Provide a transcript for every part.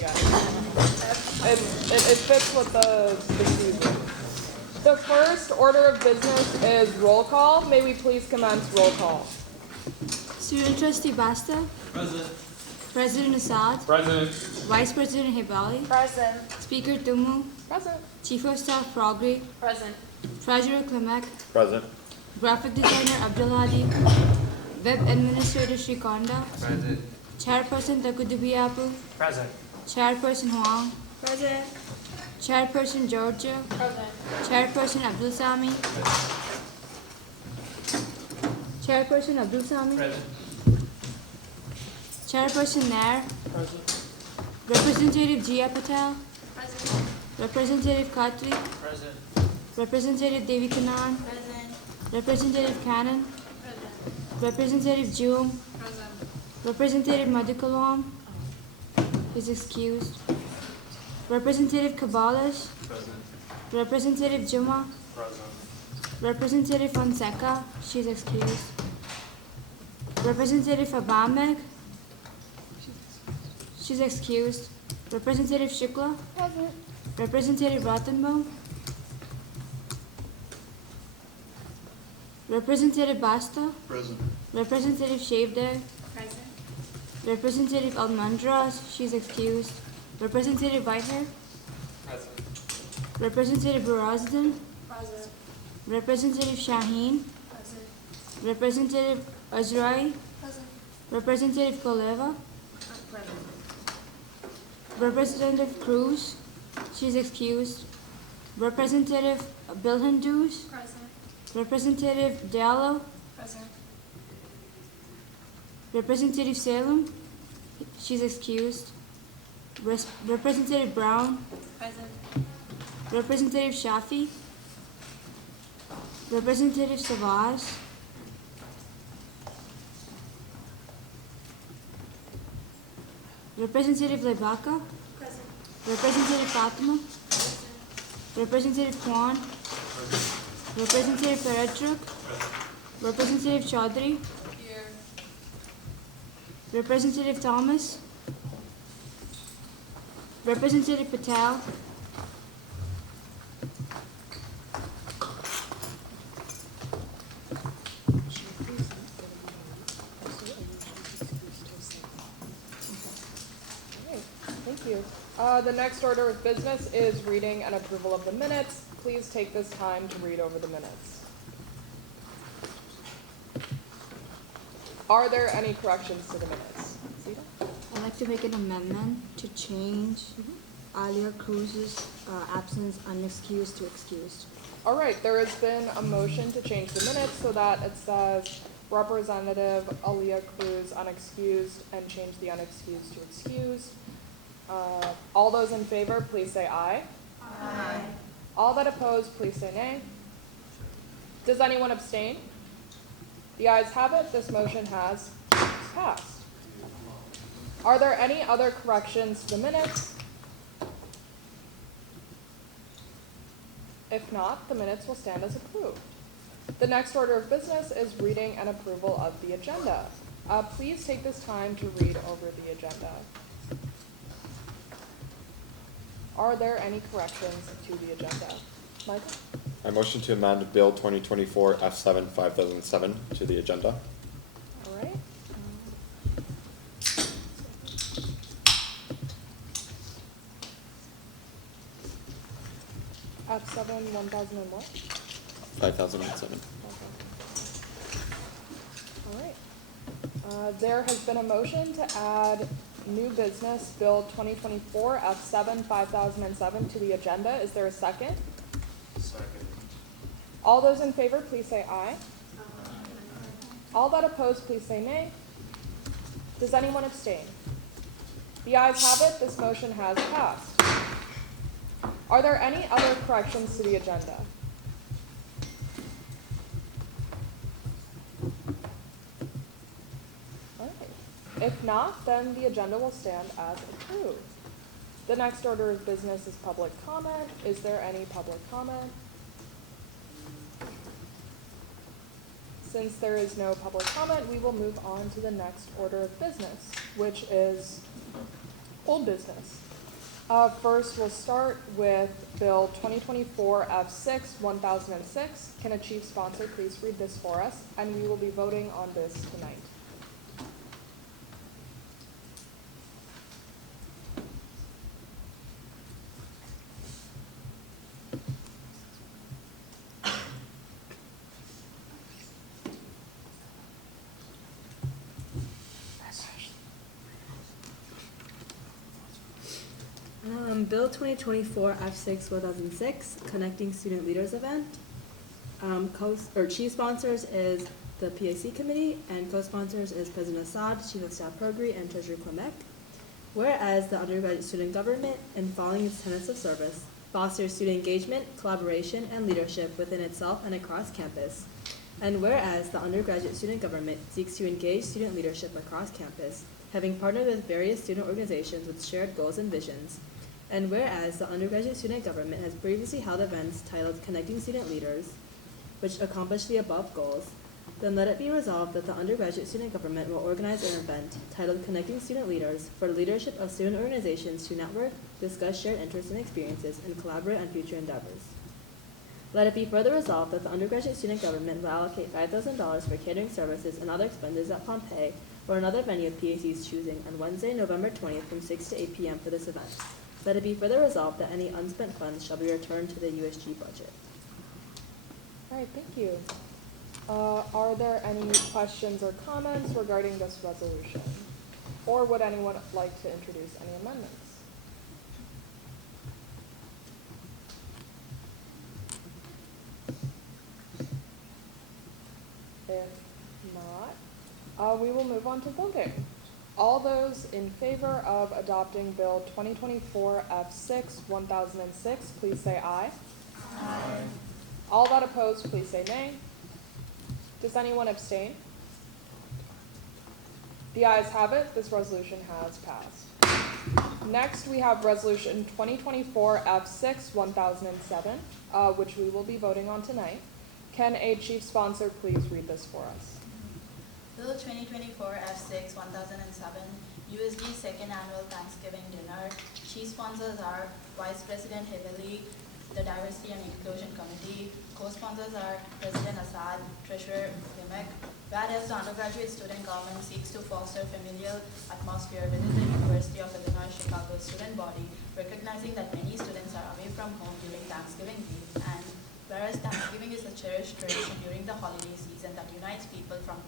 Yeah. It fits with the season. The first order of business is roll call. May we please commence roll call? Student Trustee Basta, Present. President Assad, Present. Vice President Hebali, Present. Speaker Tumu, Present. Chief of Staff Progri, Present. Treasurer Klimek, Present. Graphic Designer Abdulhadi, Web Administrator Srikonda, Present. Chairperson Takudubiapu, Present. Chairperson Huang, Present. Chairperson Georgia, Present. Chairperson Abdul Sami, Chairperson Abdul Sami, Present. Chairperson Nair, Present. Representative Jia Patel, Present. Representative Khatri, Present. Representative Devi Kanan, Present. Representative Cannon, Representative Joom, Representative Madhukalam is excused. Representative Kabbalas, Present. Representative Juma, Present. Representative Fonseca, she is excused. Representative Abamek, she's excused. Representative Shukla, Present. Representative Ratanbom, Representative Basta, Present. Representative Shavdar, Present. Representative Almandras, she's excused. Representative Whitehair, Present. Representative Barazdan, Present. Representative Shaheen, Present. Representative Azrai, Present. Representative Koleva, Present. Representative Cruz, she's excused. Representative Bilhandus, Present. Representative Diallo, Present. Representative Salem, she's excused. Representative Brown, Present. Representative Shafi, Representative Savaz, Representative Lebaka, Present. Representative Fatima, Representative Kwan, Representative Peretruk, Representative Chaudhry, Here. Representative Thomas, Representative Patel, Okay, thank you. The next order of business is reading and approval of the minutes. Please take this time to read over the minutes. Are there any corrections to the minutes? Zita? I'd like to make an amendment to change Alia Cruz's absence unexcused to excused. All right, there has been a motion to change the minutes so that it says Representative Aaliyah Cruz unexcused and change the unexcused to excused. All those in favor, please say aye. Aye. All that oppose, please say nay. Does anyone abstain? The ayes have it, this motion has passed. Are there any other corrections to the minutes? If not, the minutes will stand as approved. The next order of business is reading and approval of the agenda. Please take this time to read over the agenda. Are there any corrections to the agenda? Michael? I motion to amend Bill 2024 F7 5007 to the agenda. All right. F7 1000 and what? 5007. All right. There has been a motion to add new business Bill 2024 F7 5007 to the agenda. Is there a second? Second. All those in favor, please say aye. All that oppose, please say nay. Does anyone abstain? The ayes have it, this motion has passed. Are there any other corrections to the agenda? All right. If not, then the agenda will stand as approved. The next order of business is public comment. Is there any public comment? Since there is no public comment, we will move on to the next order of business, which is old business. First, we'll start with Bill 2024 F6, 1006. Can a chief sponsor please read this for us? And we will be voting on this tonight. Bill 2024 F6 1006, Connecting Student Leaders Event. Chief sponsors is the PAC Committee, and co-sponsors is President Assad, Chief of Staff Pergri, and Treasurer Clement. Whereas the undergraduate student government, in following its tenets of service, fosters student engagement, collaboration, and leadership within itself and across campus. And whereas the undergraduate student government seeks to engage student leadership across campus, having partnered with various student organizations with shared goals and visions. And whereas the undergraduate student government has previously held events titled Connecting Student Leaders, which accomplish the above goals, then let it be resolved that the undergraduate student government will organize an event titled Connecting Student Leaders for leadership of student organizations to network, discuss shared interests and experiences, and collaborate on future endeavors. Let it be further resolved that the undergraduate student government will allocate $5,000 for catering services and other expenses at Pompeii or another venue of PAC's choosing on Wednesday, November 20th from 6 to 8 p.m. for this event. Let it be further resolved that any unspent funds shall be returned to the USG budget. All right, thank you. Are there any questions or comments regarding this resolution? Or would anyone like to introduce any amendments? If not, we will move on to voting. All those in favor of adopting Bill 2024 F6 1006, please say aye. Aye. All that oppose, please say nay. Does anyone abstain? The ayes have it. This resolution has passed. Next, we have Resolution 2024 F6 1007, which we will be voting on tonight. Can a chief sponsor please read this for us? Bill 2024 F6 1007, USG Second Annual Thanksgiving Dinner. Chief sponsors are Vice President Hiveli, the Diversity and Inclusion Committee. Co-sponsors are President Assad, Treasurer Limek. Whereas the undergraduate student government seeks to foster familial atmosphere within the University of Illinois Chicago student body, recognizing that many students are away from home during Thanksgiving week, and whereas Thanksgiving is a cherished tradition during the holiday season that unites people from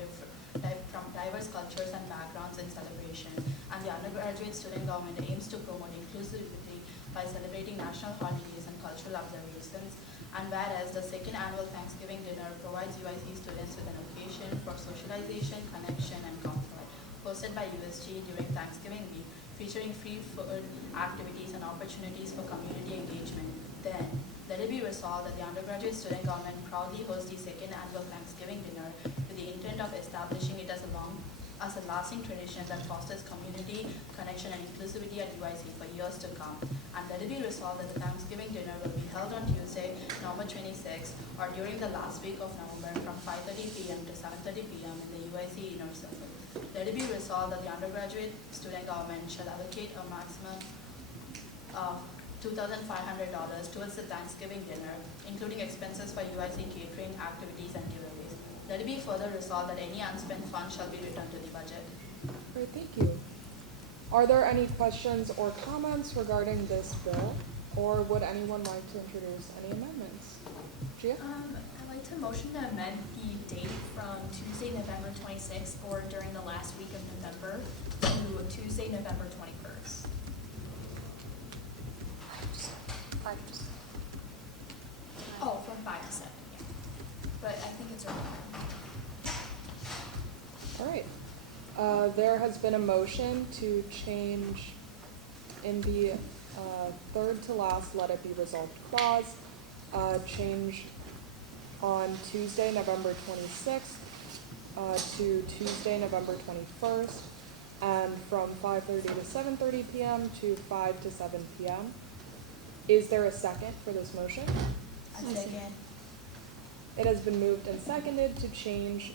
diverse cultures and backgrounds in celebration, and the undergraduate student government aims to promote inclusivity by celebrating national holidays and cultural observations. And whereas the second annual Thanksgiving dinner provides UIC students with an occasion for socialization, connection, and comfort, hosted by USG during Thanksgiving week, featuring free food, activities, and opportunities for community engagement. Then, let it be resolved that the undergraduate student government proudly hosts the second annual Thanksgiving dinner with the intent of establishing it as a lasting tradition that fosters community, connection, and inclusivity at UIC for years to come. And let it be resolved that the Thanksgiving dinner will be held on Tuesday, November 26th, or during the last week of November from 5:30 p.m. to 7:30 p.m. in the UIC Inner Circle. Let it be resolved that the undergraduate student government shall allocate a maximum of $2,500 towards the Thanksgiving dinner, including expenses for UIC catering, activities, and giveaways. Let it be further resolved that any unspent funds shall be returned to the budget. Great, thank you. Are there any questions or comments regarding this bill? Or would anyone like to introduce any amendments? Gia? I'd like to motion to amend the date from Tuesday, November 26th, or during the last week of November, to Tuesday, November 21st. Oh, from 5 to 7, yeah. But I think it's earlier. All right. There has been a motion to change in the third to last let it be resolved clause, change on Tuesday, November 26th to Tuesday, November 21st, and from 5:30 to 7:30 p.m. to 5 to 7 p.m. Is there a second for this motion? I second. It has been moved and seconded to change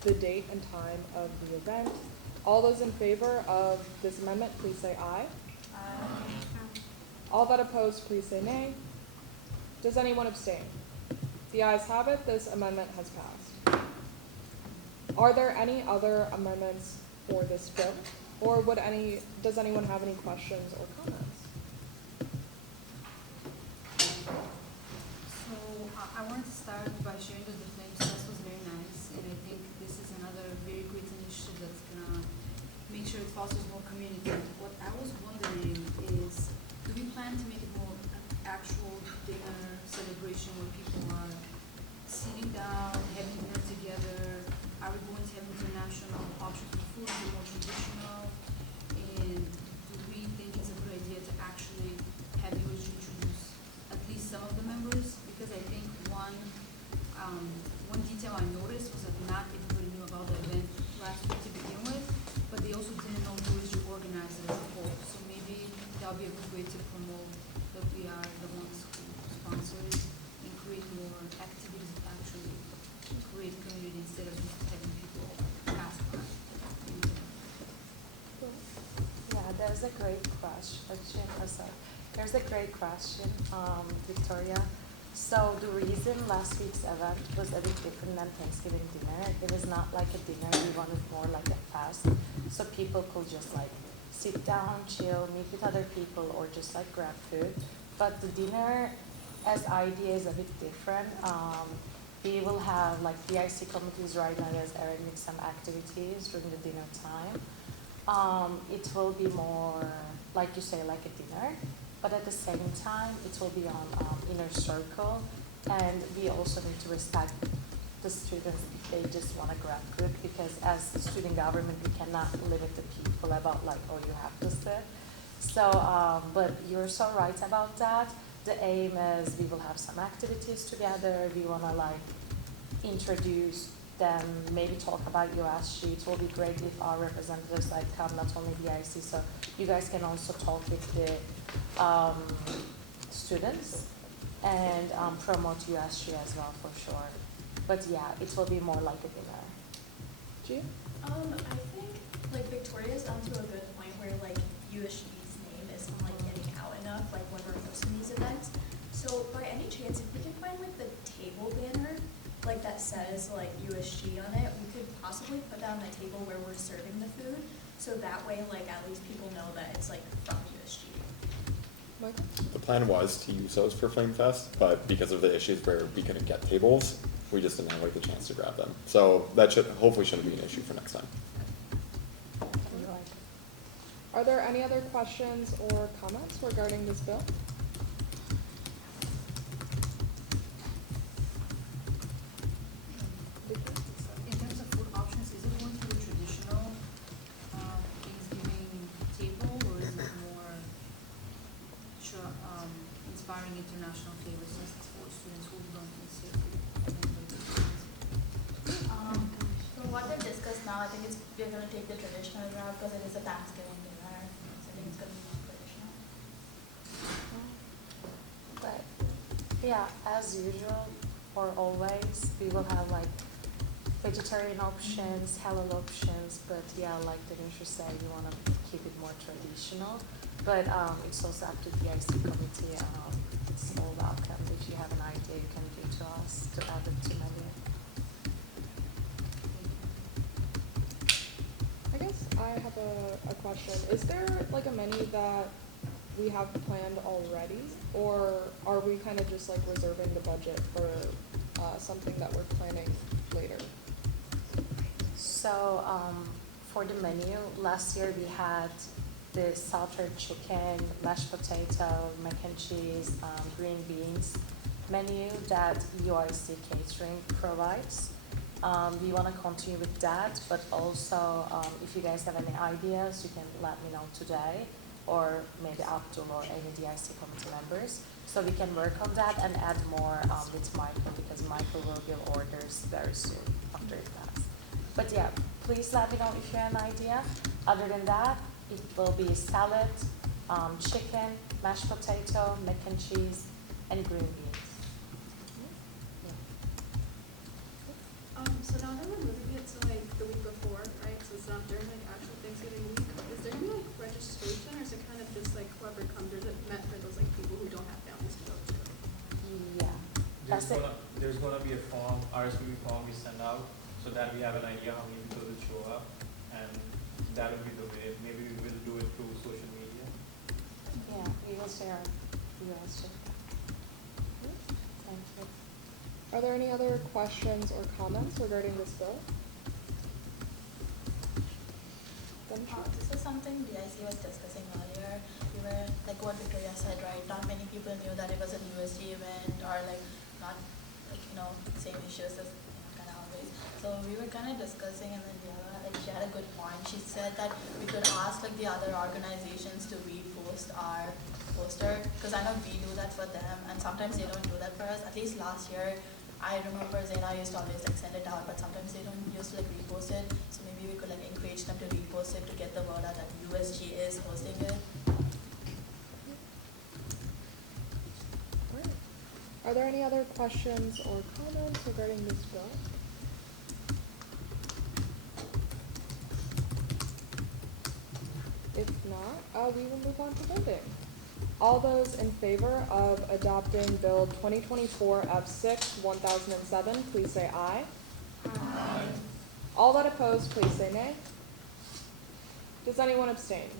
the date and time of the event. All those in favor of this amendment, please say aye. Aye. All that oppose, please say nay. Does anyone abstain? The ayes have it, this amendment has passed. Are there any other amendments for this bill? Or does anyone have any questions or comments? So I wanted to start by sharing that the Flames Fest was very nice, and I think this is another very great initiative that's gonna make sure it fosters more community. What I was wondering is, do we plan to make it more an actual dinner celebration where people are sitting down, having dinner together? Are we going to have international options for food, be more traditional? And do we think it's a good idea to actually have USG introduce at least some of the members? Because I think one detail I noticed was that not everybody knew about the event last week to begin with, but they also didn't know USG organized it as a whole. So maybe that'll be a good way to promote that we are the ones who sponsor it and create more activities that actually create community instead of just having people pass by. Yeah, there's a great question. There's a great question, Victoria. So the reason last week's event was a bit different than Thanksgiving dinner, it was not like a dinner, we wanted more like a fest. So people could just like sit down, chill, meet with other people, or just like grab food. But the dinner as idea is a bit different. We will have like DIC committees right now as arranging some activities during the dinner time. It will be more, like you say, like a dinner, but at the same time, it will be on inner circle, and we also need to respect the students if they just want to grab food, because as student government, we cannot limit the people about like, oh, you have to sit. So, but you're so right about that. The aim is we will have some activities together. We want to like introduce them, maybe talk about USG. It will be great if our representatives like come, not only the IC, so you guys can also talk with the students and promote USG as well for sure. But yeah, it will be more like a dinner. Gia? I think like Victoria's down to a good point where like USG's name isn't like getting out enough, like when we're hosting these events. So by any chance, if we can find like the table banner, like that says like USG on it, we could possibly put that on the table where we're serving the food. So that way, like at least people know that it's like from USG. Michael? The plan was to use those for Flame Fest, but because of the issues where we couldn't get tables, we just didn't have like the chance to grab them. So that hopefully shouldn't be an issue for next time. Are there any other questions or comments regarding this bill? In terms of food options, is it going to be traditional Thanksgiving table, or is it more inspiring international flavors since it's for students who don't necessarily From what they've discussed now, I think we're gonna take the traditional route because it is a Thanksgiving dinner, so I think it's gonna be more traditional. But yeah, as usual, or always, we will have like vegetarian options, halal options, but yeah, like Denisha said, we want to keep it more traditional. But it's also up to the IC committee. It's all welcome. If you have an idea, you can give to us to add it to menu. I guess I have a question. Is there like a menu that we have planned already, or are we kind of just like reserving the budget for something that we're planning later? So for the menu, last year we had the salted chicken, mashed potato, mac and cheese, green beans menu that UIC Catering provides. We want to continue with that, but also if you guys have any ideas, you can let me know today, or maybe Abdul or any DIC committee members, so we can work on that and add more with Michael, because Michael will give orders very soon after it passes. But yeah, please let me know if you have an idea. Other than that, it will be salad, chicken, mashed potato, mac and cheese, and green beans. So now that we're moving it to like the week before, right? So it's not during like actual Thanksgiving week. Is there any like registration, or is it kind of just like whoever comes, or is it meant for those like There's gonna be a form, RSVP form we send out, so that we have an idea how many people will show up, and that will be the way, maybe we will do it through social media. Yeah, we will share. Thank you. Are there any other questions or comments regarding this bill? Then sure. This is something DIC was discussing earlier. We were, like what Victoria said, right? Not many people knew that it was an USG event or like not, like, same issues as, kind of always. So we were kind of discussing and then she had a good point. She said that we could ask like the other organizations to repost our poster, because I know we do that for them and sometimes they don't do that for us. At least last year, I remember Zena used to always like send it out, but sometimes they don't used to like repost it. So maybe we could like encourage them to repost it to get the word out that USG is hosting it. Alright. Are there any other questions or comments regarding this bill? If not, we will move on to voting. All those in favor of adopting Bill 2024 F6 1007, please say aye. Aye. All that oppose, please say nay. Does anyone abstain?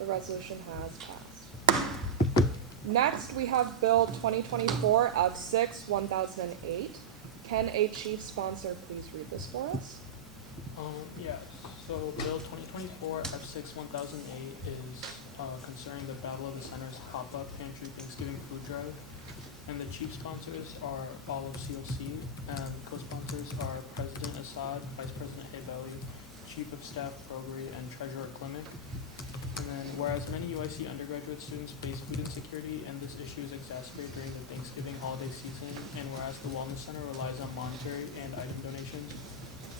The resolution has passed. Next, we have Bill 2024 F6 1008. Can a chief sponsor please read this for us? Yeah, so Bill 2024 F6 1008 is concerning the Battle of the Centers pop-up pantry Thanksgiving food drive. And the chief sponsors are all of COC, and co-sponsors are President Assad, Vice President Hebeli, Chief of Staff Progre, and Treasurer Klimek. And then whereas many UIC undergraduate students face food insecurity and this issue is exacerbated during the Thanksgiving holiday season, and whereas the Wellness Center relies on monetary and item donations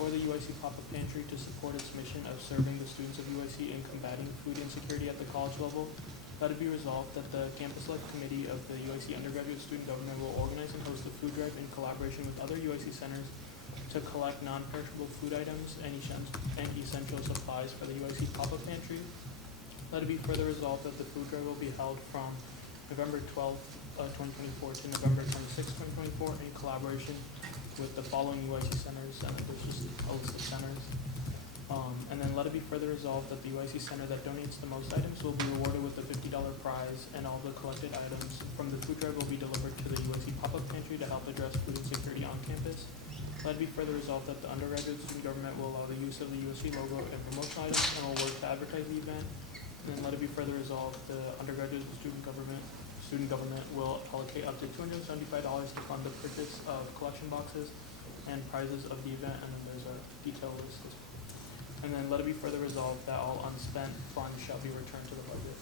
for the UIC pop-up pantry to support its mission of serving the students of UIC in combating food insecurity at the college level, let it be resolved that the Campus Select Committee of the UIC Undergraduate Student Government will organize and host a food drive in collaboration with other UIC centers to collect non-perishable food items and essential supplies for the UIC pop-up pantry. Let it be further resolved that the food drive will be held from November 12th, 2024 to November 26th, 2024 in collaboration with the following UIC centers, and there's just a list of centers. And then let it be further resolved that the UIC center that donates the most items will be rewarded with a $50 prize, and all the collected items from the food drive will be delivered to the UIC pop-up pantry to help address food insecurity on campus. Let it be further resolved that the undergraduate student government will allow the use of the USC logo and promotional items and will work to advertise the event. And then let it be further resolved the undergraduate student government will allocate up to $275 to fund the purchase of collection boxes and prizes of the event, and then there's a detailed list as well. And then let it be further resolved that all unspent funds shall be returned to the budget.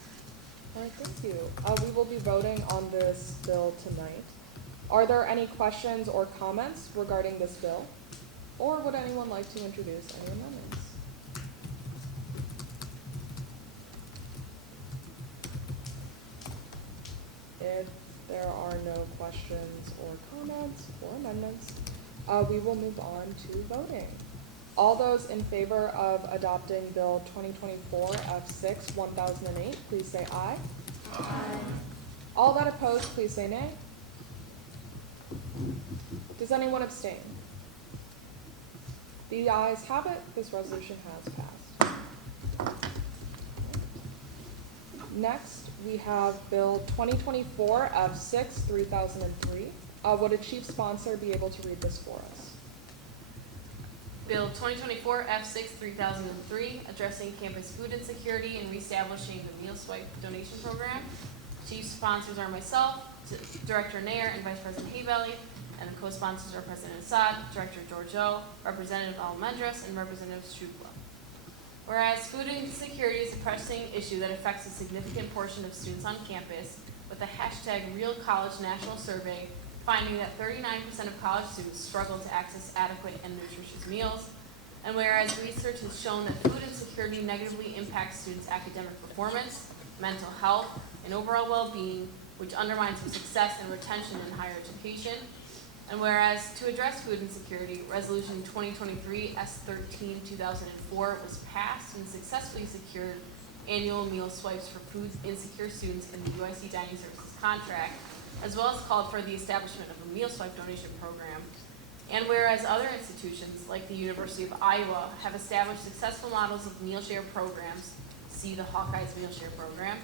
All right, thank you. We will be voting on this bill tonight. Are there any questions or comments regarding this bill? Or would anyone like to introduce any amendments? If there are no questions or comments or amendments, we will move on to voting. All those in favor of adopting Bill 2024 F6 1008, please say aye. Aye. All that oppose, please say nay. Does anyone abstain? The ayes have it. This resolution has passed. Next, we have Bill 2024 F6 3003. Would a chief sponsor be able to read this for us? Bill 2024 F6 3003, addressing campus food insecurity and reestablishing the meal swipe donation program. Chief sponsors are myself, Director Nair, and Vice President Hebeli, and the co-sponsors are President Assad, Director Georgiou, Representative Almendras, and Representative Strugla. Whereas food insecurity is a pressing issue that affects a significant portion of students on campus, with the hashtag #RealCollege National Survey finding that 39% of college students struggle to access adequate and nutritious meals, and whereas research has shown that food insecurity negatively impacts students' academic performance, mental health, and overall well-being, which undermines their success and retention in higher education, and whereas to address food insecurity, Resolution 2023 S13-2004 was passed and successfully secured annual meal swipes for food insecure students in the UIC Dining Services contract, as well as called for the establishment of a meal swipe donation program. And whereas other institutions, like the University of Iowa, have established successful models of meal share programs, see the Hawkeyes Meal Share Program.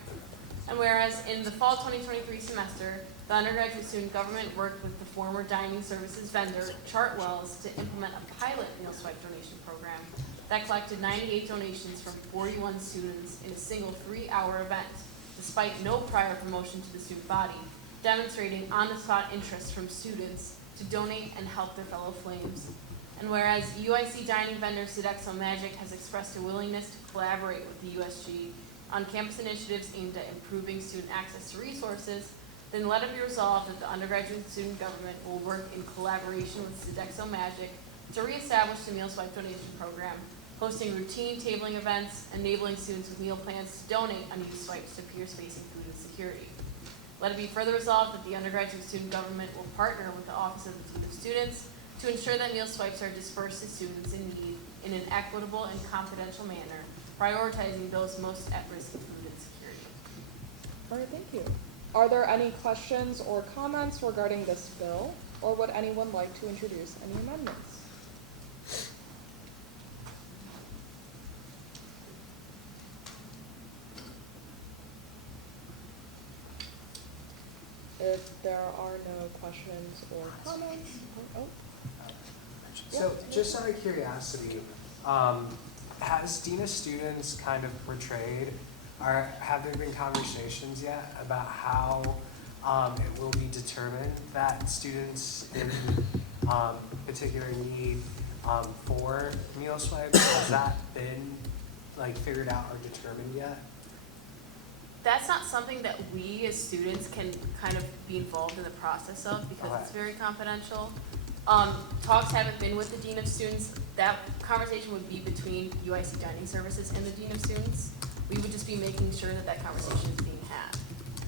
And whereas in the fall 2023 semester, the undergraduate student government worked with the former dining services vendor, Chartwells, to implement a pilot meal swipe donation program that collected 98 donations from 41 students in a single 3-hour event, despite no prior promotion to the student body, demonstrating on-the-spot interest from students to donate and help their fellow Flames. And whereas UIC dining vendor Sodexo Magic has expressed a willingness to collaborate with the USG on campus initiatives aimed at improving student access to resources, then let it be resolved that the undergraduate student government will work in collaboration with Sodexo Magic to reestablish the meal swipe donation program, hosting routine tabling events, enabling students with meal plans to donate unused swipes to peers facing food insecurity. Let it be further resolved that the undergraduate student government will partner with the Office of the Dean of Students to ensure that meal swipes are dispersed to students in need in an equitable and confidential manner, prioritizing those most at risk of food insecurity. All right, thank you. Are there any questions or comments regarding this bill, or would anyone like to introduce any amendments? If there are no questions or comments, So, just out of curiosity, has Dean of Students kind of portrayed, or have there been conversations yet about how it will be determined that students in particular need for meal swipes? Has that been figured out or determined yet? That's not something that we as students can kind of be involved in the process of because it's very confidential. Talks haven't been with the Dean of Students. That conversation would be between UIC Dining Services and the Dean of Students. We would just be making sure that that conversation is being had.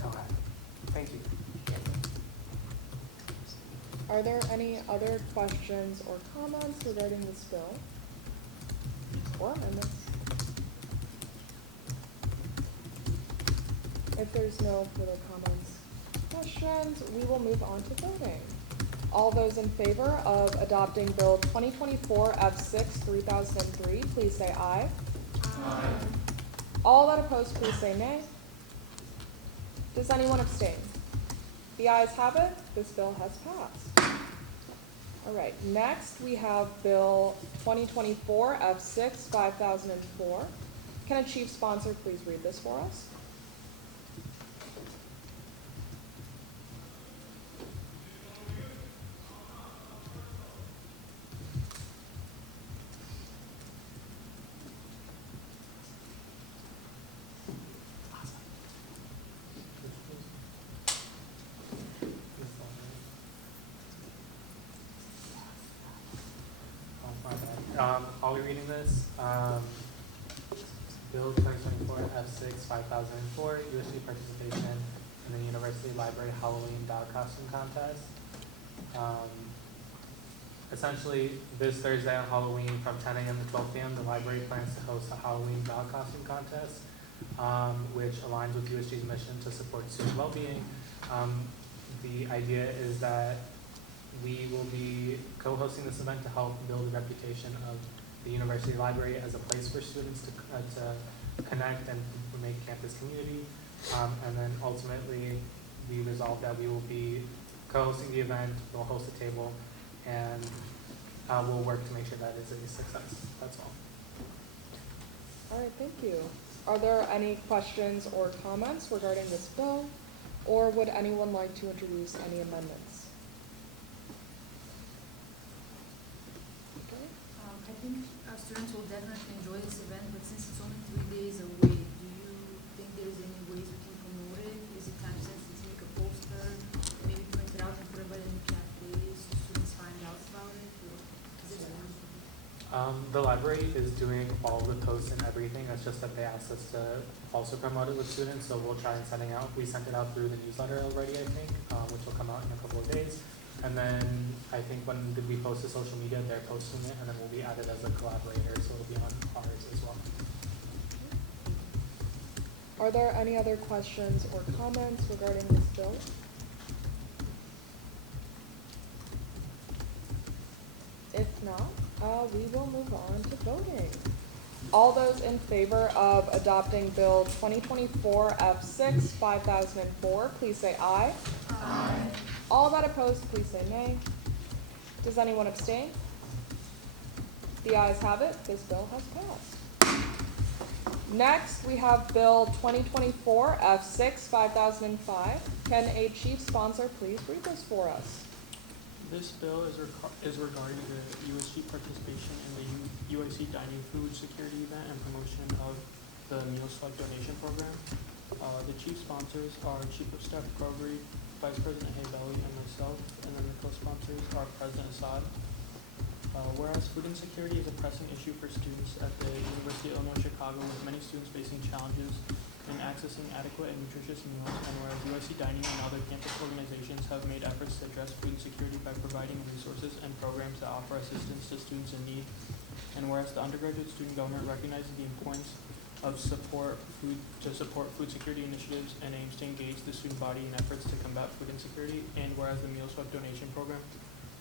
Okay, thank you. Are there any other questions or comments regarding this bill? Or amendments? If there's no further comments, questions, we will move on to voting. All those in favor of adopting Bill 2024 F6 3003, please say aye. Aye. All that oppose, please say nay. Does anyone abstain? The ayes have it. This bill has passed. All right, next we have Bill 2024 F6 5004. Can a chief sponsor please read this for us? I'll be reading this. Bill 2024 F6 5004, USG participation in the University Library Halloween Ballot Costume Contest. Essentially, this Thursday on Halloween from 10 a.m. to 12 p.m., the library plans to host a Halloween ballot costume contest, which aligns with USG's mission to support student well-being. The idea is that we will be co-hosting this event to help build a reputation of the university library as a place for students to connect and make campus community. And then ultimately, we resolved that we will be co-hosting the event, we'll host a table, and we'll work to make sure that it's a success. That's all. All right, thank you. Are there any questions or comments regarding this bill, or would anyone like to introduce any amendments? I think our students will definitely enjoy this event, but since it's only 3 days away, do you think there's any ways we can promote it? Is it time sensitive to make a poster, maybe print it out and put it in the cafes so students find out about it? Or is it The library is doing all the posts and everything. It's just that they asked us to also promote it with students, so we'll try and send it out. We sent it out through the newsletter already, I think, which will come out in a couple of days. And then I think when we post to social media, they're posting it, and then we'll be added as a collaborator, so it'll be on ours as well. Are there any other questions or comments regarding this bill? not, we will move on to voting. All those in favor of adopting Bill 2024 F6 5004, please say aye. Aye. All that opposed, please say nay. Does anyone abstain? The ayes have it. This bill has passed. Next, we have Bill 2024 F6 5005. Can a chief sponsor please read this for us? This bill is regarding the USG participation in the UIC Dining Food Security Event and promotion of the Meal Swap Donation Program. The chief sponsors are Chief of Staff Kroger, Vice President Haybelly, and myself, and then the co-sponsors are President Assad. Whereas food insecurity is a pressing issue for students at the University of Illinois Chicago, with many students facing challenges in accessing adequate and nutritious meals, and whereas UIC Dining and other campus organizations have made efforts to address food insecurity by providing resources and programs that offer assistance to students in need, and whereas the undergraduate student government recognizes the importance of support food security initiatives and aims to engage the student body in efforts to combat food insecurity, and whereas the Meal Swap donation program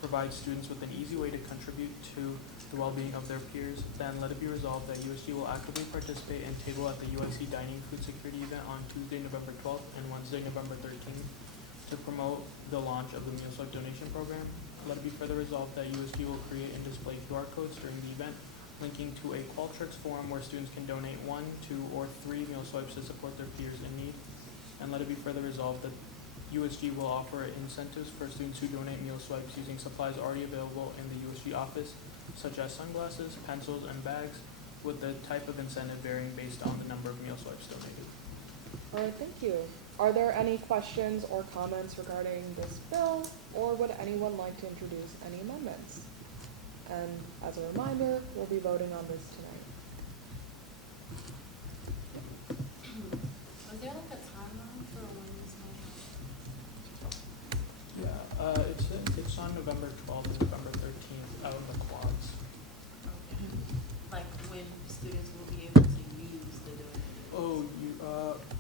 provides students with an easy way to contribute to the well-being of their peers, then let it be resolved that USG will actively participate and table at the UIC Dining Food Security event on Tuesday, November 12th and Wednesday, November 13th to promote the launch of the Meal Swap donation program. Let it be further resolved that USG will create and display QR codes during the event linking to a Qualtrics forum where students can donate 1, 2, or 3 meal swipes to support their peers in need. And let it be further resolved that USG will offer incentives for students who donate meal swipes using supplies already available in the USG office, such as sunglasses, pencils, and bags, with the type of incentive varying based on the number of meal swipes donated. All right, thank you. Are there any questions or comments regarding this bill, or would anyone like to introduce any amendments? And as a reminder, we'll be voting on this tonight. Was there like a timeline for when this might Yeah, it's on November 12th and November 13th out in the quads. happen? Like when students will be able to use the donated? Oh,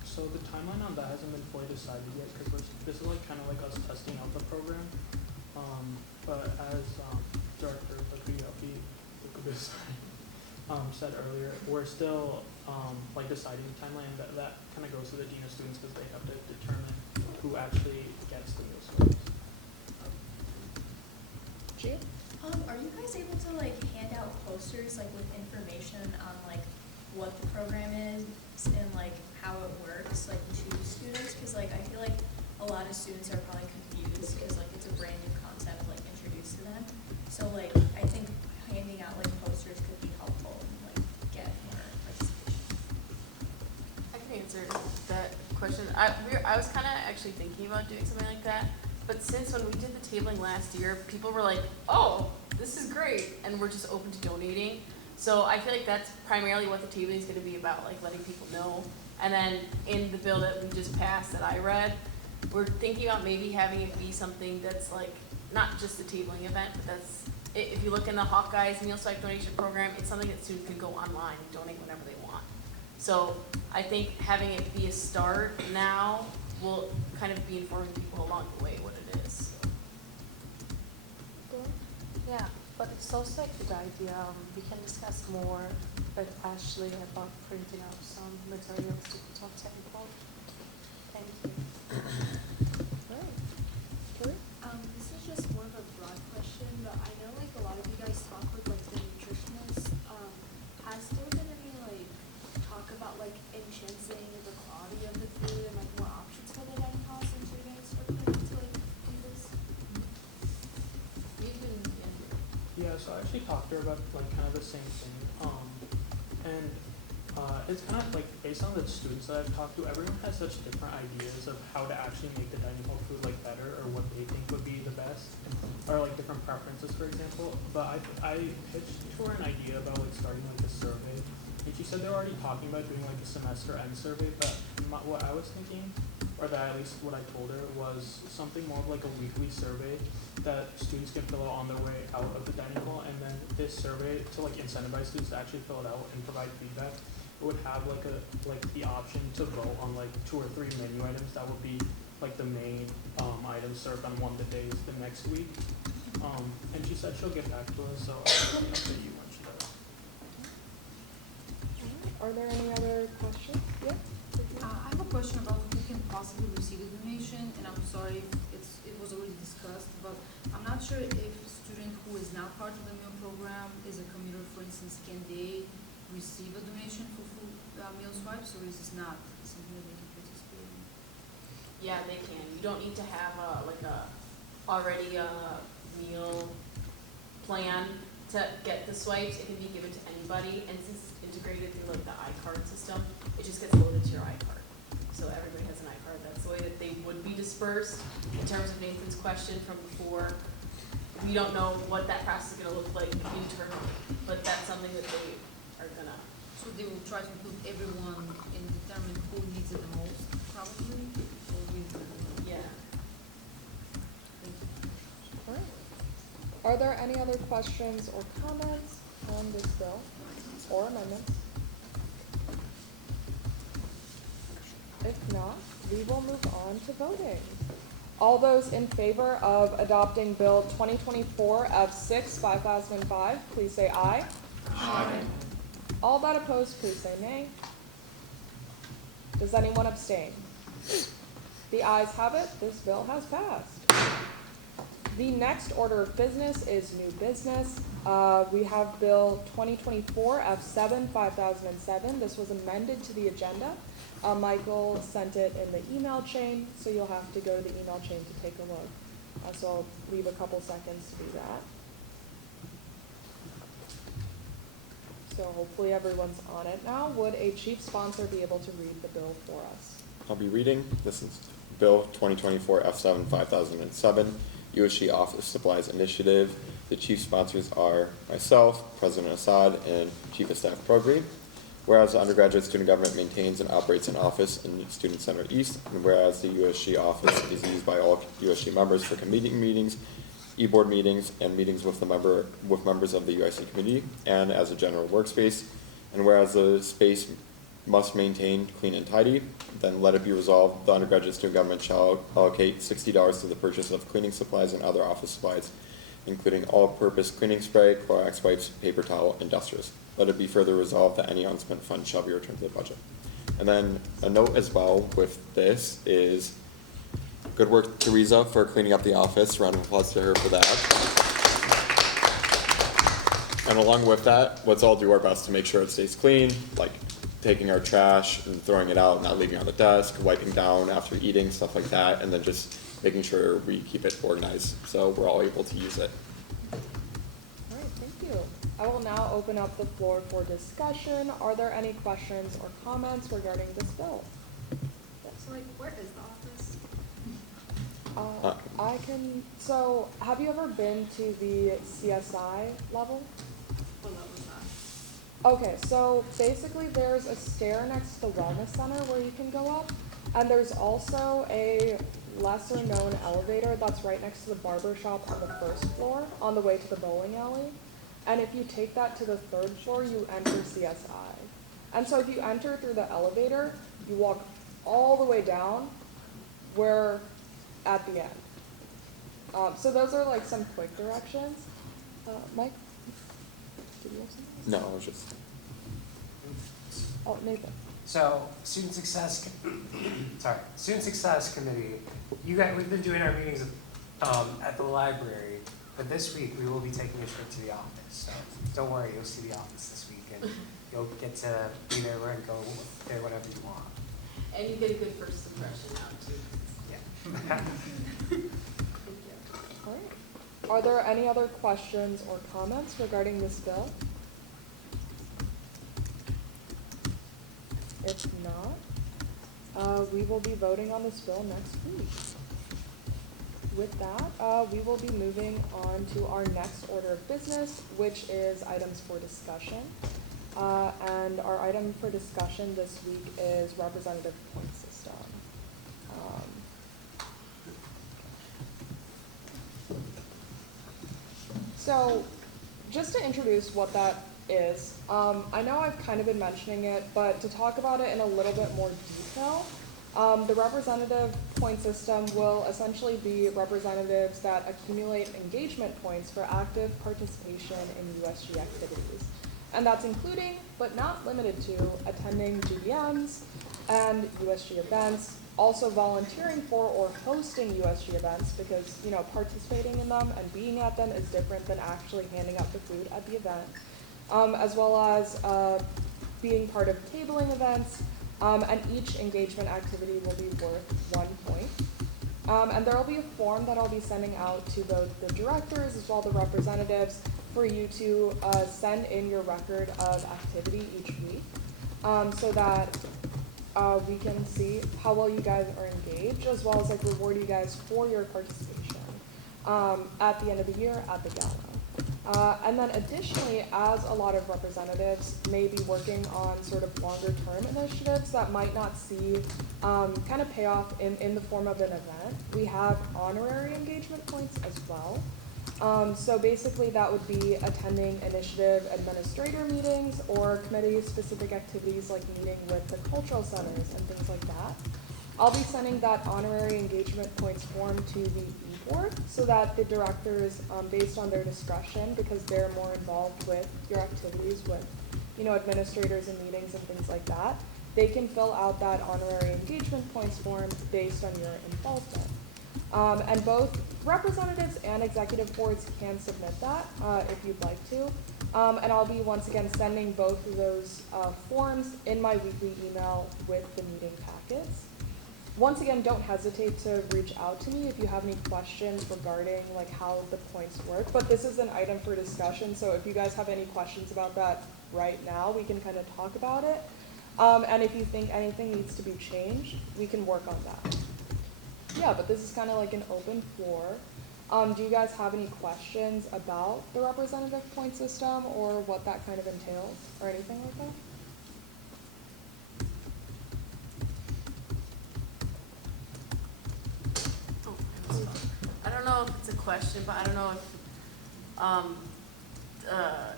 so the timeline on that hasn't been fully decided yet because this is like kind of like us testing out the program. But as Director said earlier, we're still like deciding the timeline. That kind of goes to the dean of students because they have to determine who actually gets the meal swipes. Gia? Are you guys able to like hand out posters like with information on like what the program is and like how it works like to students? Because like I feel like a lot of students are probably confused because like it's a brand new concept like introduced to them. So like I think handing out like posters could be helpful and like get more participation. I can answer that question. I was kind of actually thinking about doing something like that, but since when we did the tabling last year, people were like, "Oh, this is great," and we're just open to donating. So I feel like that's primarily what the tabling is going to be about, like letting people know. And then in the bill that we just passed that I read, we're thinking about maybe having it be something that's like not just a tabling event, but that's if you look in the Hawkeyes Meal Swipe donation program, it's something that students can go online and donate whenever they want. So I think having it be a start now will kind of be informing people along the way what it is. Yeah, but it's also a good idea. We can discuss more with Ashley about printing out some materials to put on table. Thank you. Right. Carrie? This is just more of a broad question, but I know like a lot of you guys talk with like the nutritionists. Has there been any like talk about like enhancing the quality of the food and like more options for the dining halls and students are planning to like do this? We've been, Yeah, so I actually talked to her about like kind of the same thing. And it's kind of like based on the students that I've talked to, everyone has such different ideas of how to actually make the dining hall food like better or what they think would be the best, or like different preferences, for example. But I pitched to her an idea about like starting like a survey, and she said they're already talking about doing like a semester end survey. But what I was thinking, or that at least what I told her, was something more of like a weekly survey that students can fill out on their way out of the dining hall, and then this survey to like incentivize students to actually fill it out and provide feedback. It would have like the option to vote on like 2 or 3 menu items that would be like the main items served on one of the days the next week. And she said she'll get back to us, so I'll update you when she does. Are there any other questions? Yeah? I have a question about who can possibly receive a donation, and I'm sorry if it was already discussed, but I'm not sure if a student who is not part of the meal program is a commuter, for instance, can they receive a donation for food meal swipes, or is this not something that they can participate in? Yeah, they can. You don't need to have already a meal plan to get the swipes. It can be given to anybody, and since it's integrated through like the iCard system, it just gets loaded to your iCard. So everybody has an iCard. That's the way that they would be dispersed. In terms of Nathan's question from before, we don't know what that process is gonna look like internally, but that's something that they are gonna. So they will try to include everyone and determine who needs it the most, probably, or Yeah. Alright. Are there any other questions or comments on this bill or amendments? If not, we will move on to voting. All those in favor of adopting Bill 2024 F6 5005, please say aye. Aye. All that opposed, please say nay. Does anyone abstain? The ayes have it. This bill has passed. The next order of business is new business. We have Bill 2024 F7 5007. This was amended to the agenda. Michael sent it in the email chain, so you'll have to go to the email chain to take a look. So I'll leave a couple seconds to do that. So hopefully everyone's on it now. Would a chief sponsor be able to read the bill for us? I'll be reading. This is Bill 2024 F7 5007, USG Office Supplies Initiative. The chief sponsors are myself, President Assad, and Chief of Staff Progre. Whereas the undergraduate student government maintains and operates an office in Student Center East, and whereas the USG office is used by all USG members for committee meetings, e-board meetings, and meetings with members of the UIC community, and as a general workspace, and whereas the space must maintain clean and tidy, then let it be resolved, the undergraduate student government shall allocate $60 to the purchase of cleaning supplies and other office supplies, including all-purpose cleaning spray, Clorox wipes, paper towel, and dusters. Let it be further resolved that any unspent funds shall be returned to the budget. And then a note as well with this is good work, Teresa, for cleaning up the office. Round of applause to her for that. And along with that, let's all do our best to make sure it stays clean, like taking our trash and throwing it out, not leaving it on the desk, wiping down after eating, stuff like that, and then just making sure we keep it organized so we're all able to use it. All right, thank you. I will now open up the floor for discussion. Are there any questions or comments regarding this bill? So like, where is the office? So have you ever been to the CSI level? What level is that? Okay, so basically there's a stair next to the wellness center where you can go up, and there's also a lesser known elevator that's right next to the barber shop on the first floor on the way to the bowling alley. And if you take that to the third floor, you enter CSI. And so if you enter through the elevator, you walk all the way down where at the end. So those are like some quick directions. Mike? Did you have something? No, I was just. Oh, Nathan. So, Student Success Committee, we've been doing our meetings at the library, but this week we will be taking a trip to the office. So don't worry, you'll see the office this week, and you'll get to be there and go there whenever you want. And you get a good first impression out too. Yeah. All right. Are there any other questions or comments regarding this bill? If not, we will be voting on this bill next week. With that, we will be moving on to our next order of business, which is items for discussion. And our item for discussion this week is representative point system. So just to introduce what that is, I know I've kind of been mentioning it, but to talk about it in a little bit more detail, The representative point system will essentially be representatives that accumulate engagement points for active participation in USG activities. And that's including, but not limited to, attending GBMs and USG events, also volunteering for or hosting USG events because, you know, participating in them and being at them is different than actually handing out the food at the event, as well as being part of tabling events, and each engagement activity will be worth 1 point. And there will be a form that I'll be sending out to both the directors as well as the representatives for you to send in your record of activity each week, so that we can see how well you guys are engaged, as well as like reward you guys for your participation at the end of the year at the gala. And then additionally, as a lot of representatives may be working on sort of longer term initiatives that might not see kind of payoff in the form of an event, we have honorary engagement points as well. So basically that would be attending initiative administrator meetings or committee-specific activities like meeting with the cultural centers and things like that. I'll be sending that honorary engagement points form to the e-board so that the directors, based on their discretion, because they're more involved with your activities with, you know, administrators and meetings and things like that, they can fill out that honorary engagement points form based on your involvement. And both representatives and executive boards can submit that if you'd like to. And I'll be once again sending both of those forms in my weekly email with the meeting packets. Once again, don't hesitate to reach out to me if you have any questions regarding like how the points work. But this is an item for discussion, so if you guys have any questions about that right now, we can kind of talk about it. And if you think anything needs to be changed, we can work on that. Yeah, but this is kind of like an open floor. Do you guys have any questions about the representative point system or what that kind of entails or anything like that? I don't know if it's a question, but I don't know if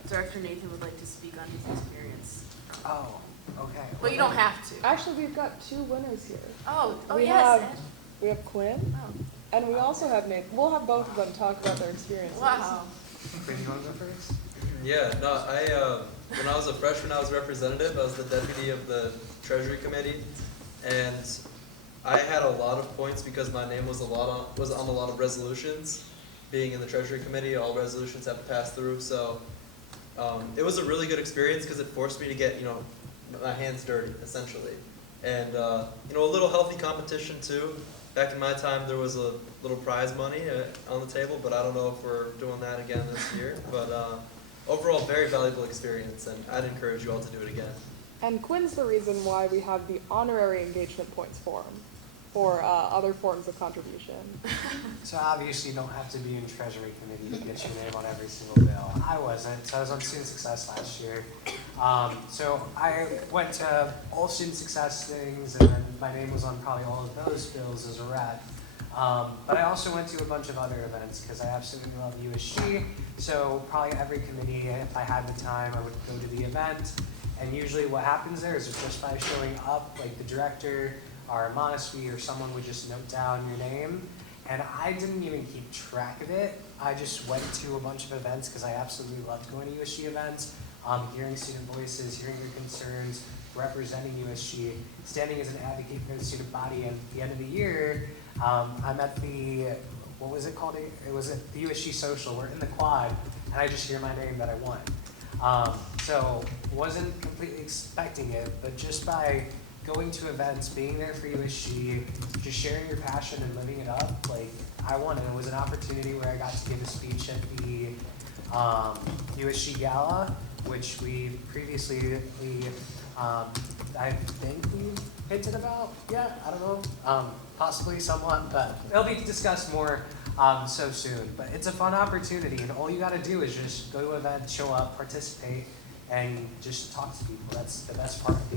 Director Nathan would like to speak on his experience. Oh, okay. But you don't have to. Actually, we've got 2 winners here. Oh, we yes. We have Quinn, Oh, and we also have Nathan. We'll have both of them talk about their experiences. wow. Quinn, you want to go first? Yeah, no, when I was a freshman, I was representative. I was the deputy of the Treasury Committee, and I had a lot of points because my name was on a lot of resolutions. Being in the Treasury Committee, all resolutions have to pass through, so it was a really good experience because it forced me to get, my hands dirty, essentially. And, a little healthy competition too. Back in my time, there was a little prize money on the table, but I don't know if we're doing that again this year. But overall, very valuable experience, and I'd encourage you all to do it again. And Quinn's the reason why we have the honorary engagement points form for other forms of contribution. So obviously you don't have to be in Treasury Committee to get your name on every single bill. I wasn't, so I was on Student Success last year. So I went to all Student Success things, and then my name was on probably all of those bills as a rep. But I also went to a bunch of other events because I absolutely love USG. So probably every committee, if I had the time, I would go to the event. And usually what happens there is just by showing up, like the director, or Montesquieu or someone would just note down your name, and I didn't even keep track of it. I just went to a bunch of events because I absolutely loved going to USG events, hearing student voices, hearing their concerns, representing USG, standing as an advocate for the student body. And at the end of the year, I'm at the, what was it called? It was at the USG Social. We're in the quad, and I just hear my name that I won. So wasn't completely expecting it, but just by going to events, being there for USG, just sharing your passion and living it up, like I won. And it was an opportunity where I got to give a speech at the USG Gala, which we previously, I think we hinted about. Yeah, I don't know, possibly somewhat, but it'll be discussed more so soon. But it's a fun opportunity, and all you got to do is just go to an event, show up, participate, and just talk to people. That's the best part of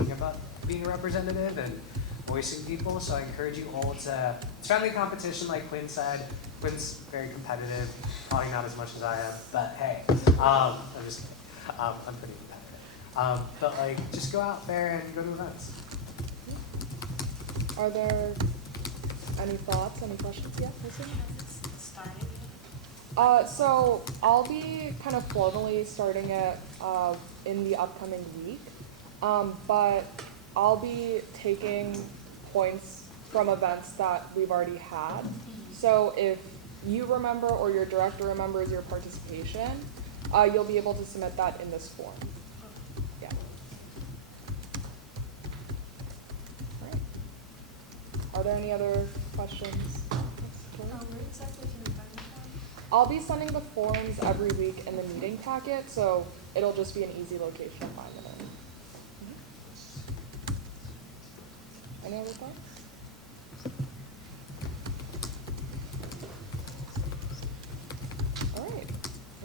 being a representative and voicing people. So I encourage you all to, it's friendly competition like Quinn said. Quinn's very competitive, probably not as much as I am, but hey, I'm just kidding. I'm pretty competitive. But like, just go out there and go to events. Are there any thoughts, any questions? Yeah, Lucy? So I'll be kind of formally starting it, in the upcoming week. But I'll be taking points from events that we've already had. So if you remember or your director remembers your participation, you'll be able to submit that in this form. Yeah. Alright. Are there any other questions? Where exactly can we find the form? I'll be sending the forms every week in the meeting packet, so it'll just be an easy location to find them in. Any other thoughts? Alright,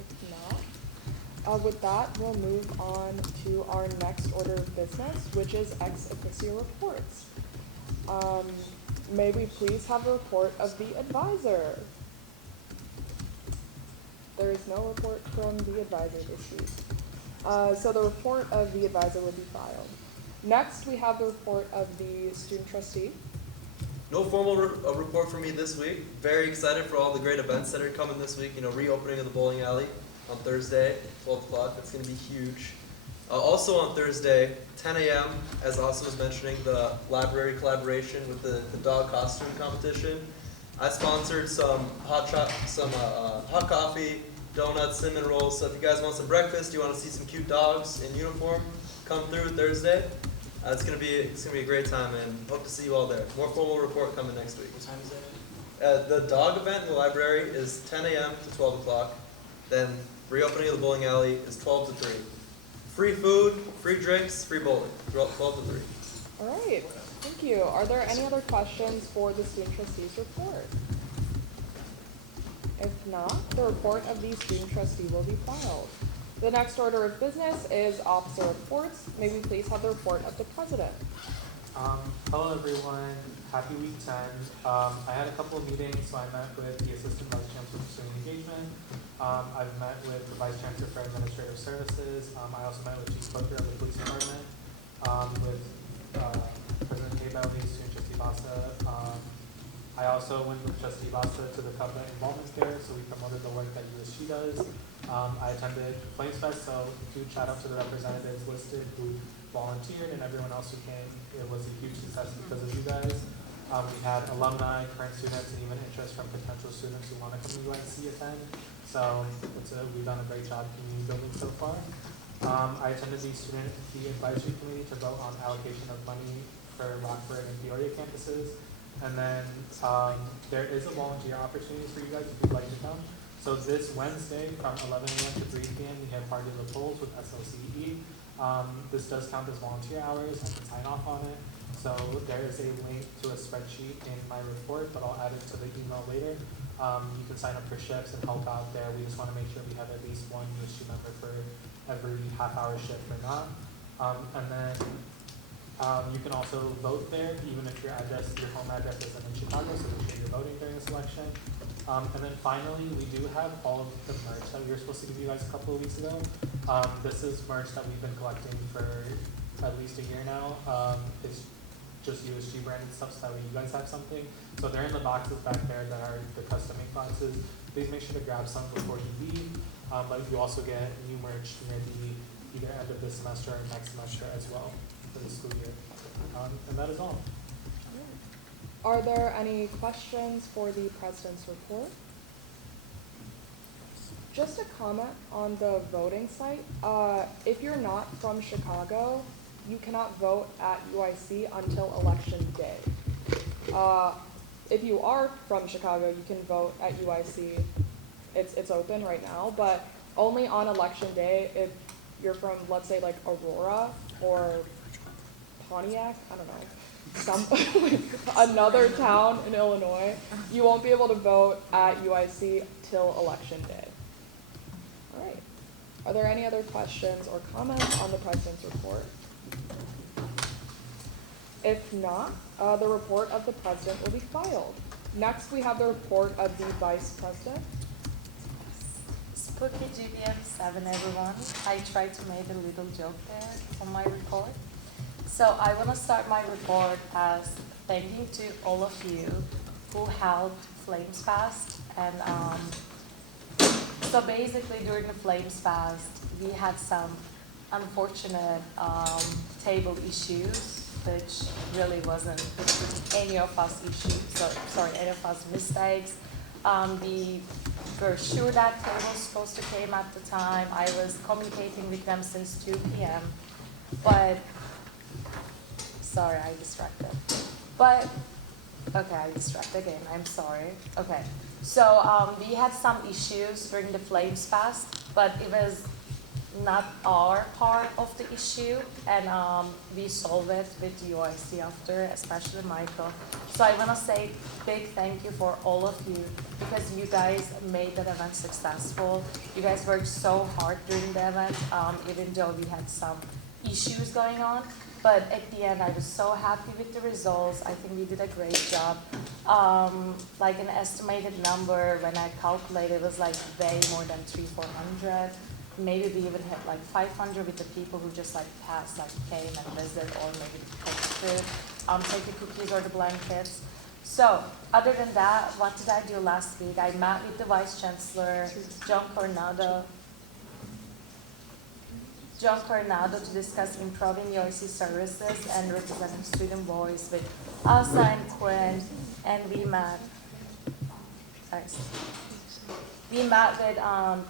if not, with that, we'll move on to our next order of business, which is ex officio reports. May we please have a report of the advisor? There is no report from the advisor this week. So the report of the advisor will be filed. Next, we have the report of the student trustee. No formal report for me this week. Very excited for all the great events that are coming this week. You know, reopening of the bowling alley on Thursday, 12 o'clock. That's going to be huge. Also on Thursday, 10 a.m., as also was mentioning, the library collaboration with the dog costume competition. I sponsored some hot coffee, donuts, cinnamon rolls. So if you guys want some breakfast, you want to see some cute dogs in uniform, come through Thursday. It's gonna be a great time, and hope to see you all there. More formal report coming next week. What time is that? The dog event in the library is 10 a.m. to 12 o'clock. Then reopening of the bowling alley is 12 to 3. Free food, free drinks, free bowling. 12 to 3. All right, thank you. Are there any other questions for the student trustee's report? If not, the report of the student trustee will be filed. The next order of business is officer reports. May we please have the report of the president? Hello everyone, happy week 10. I had a couple of meetings, so I met with the Assistant Vice Chancellor for Student Engagement. I've met with the Vice Chancellor for Administrative Services. I also met with Chief Booker of the Police Department, with President K-Belly, Student Trustee Bassa. I also went with Trustee Bassa to the Cubba Involvement Fair, so we promoted the work that USG does. I attended Flames Fest, so huge shout out to the representatives listed who volunteered and everyone else who came. It was a huge success because of you guys. We had alumni, current students, and even interest from potential students who want to come to UIC attend. So we've done a great job community building so far. I attended the Student Fee Advisory Committee to vote on allocation of money for Rockford and Peoria campuses. And then there is a volunteer opportunity for you guys if you'd like to come. So this Wednesday from 11 a.m. to 3 p.m. we have Party of the Polls with SLCE. This does count as volunteer hours. I can sign off on it. So there is a link to a spreadsheet in my report, but I'll add it to the email later. You can sign up for shifts and help out there. We just want to make sure we have at least one USG member for every half-hour shift or not. And then you can also vote there, even if your home address isn't in Chicago, so make sure you're voting during this election. And then finally, we do have all of the merch that we were supposed to give you guys a couple of weeks ago. This is merch that we've been collecting for at least a year now. It's just USG branded stuff, so that way you guys have something. So they're in the boxes back there that are the custom made boxes. Please make sure to grab some before you leave. But you also get new merch near the either end of this semester or next semester as well for the school year. And that is all. Are there any questions for the president's report? Just a comment on the voting site. If you're not from Chicago, you cannot vote at UIC until election day. If you are from Chicago, you can vote at UIC. It's open right now, but only on election day if you're from, let's say, like Aurora or Pontiac, I don't know, another town in Illinois, you won't be able to vote at UIC till election day. All right. Are there any other questions or comments on the president's report? If not, the report of the president will be filed. Next, we have the report of the vice president. Spooky GBM 7, everyone. I tried to make a little joke there on my report. So I want to start my report as thanking to all of you who helped Flames Fest. And so basically during the Flames Fest, we had some unfortunate table issues, which really wasn't any of us issues, any of us mistakes. We were sure that table was supposed to came at the time. I was communicating with them since 2 p.m. But, sorry, I distracted. But, okay, I distracted again, I'm sorry. Okay, so we had some issues during the Flames Fest, but it was not our part of the issue, and we solved it with UIC after, especially Michael. So I want to say big thank you for all of you, because you guys made that event successful. You guys worked so hard during the event, even though we had some issues going on. But at the end, I was so happy with the results. I think we did a great job. Like an estimated number, when I calculated, it was like way more than 300-400. Maybe we even had like 500 with the people who just like passed, like came and visited, or maybe take the food, take the cookies or the blankets. So other than that, what did I do last week? I met with the Vice Chancellor, John Coronado, to discuss improving UIC services and representing student voice with Elsa and Quinn, and we met with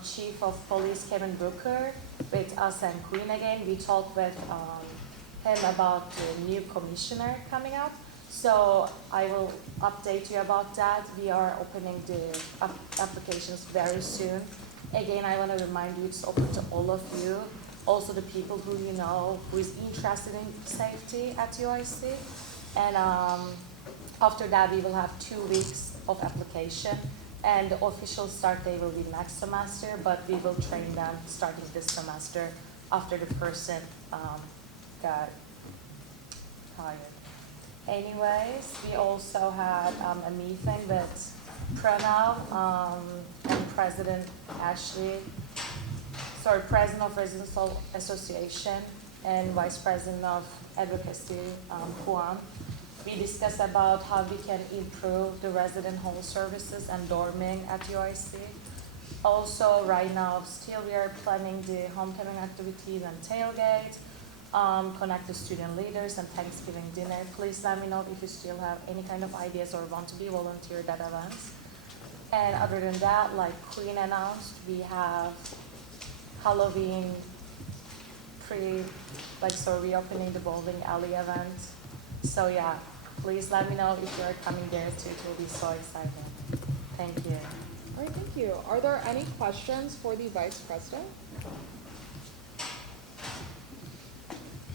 Chief of Police Kevin Booker, with Elsa and Quinn again. We talked with him about the new commissioner coming up. So I will update you about that. We are opening the applications very soon. Again, I want to remind you it's open to all of you, also the people who you know who is interested in safety at UIC. And after that, we will have 2 weeks of application. And the official start date will be next semester, but we will train them starting this semester after the person got hired. Anyways, we also had a meeting with Pranav and President President of Residential Association and Vice President of Advocacy, Juan. We discussed about how we can improve the resident home services and dorming at UIC. Also, right now, still we are planning the homecoming activities and tailgate, connect the student leaders and Thanksgiving dinner. Please let me know if you still have any kind of ideas or want to be volunteer at events. And other than that, like Queen announced, we have Halloween reopening the bowling alley event. So yeah, please let me know if you are coming there too. It will be so exciting. Thank you. All right, thank you. Are there any questions for the Vice President?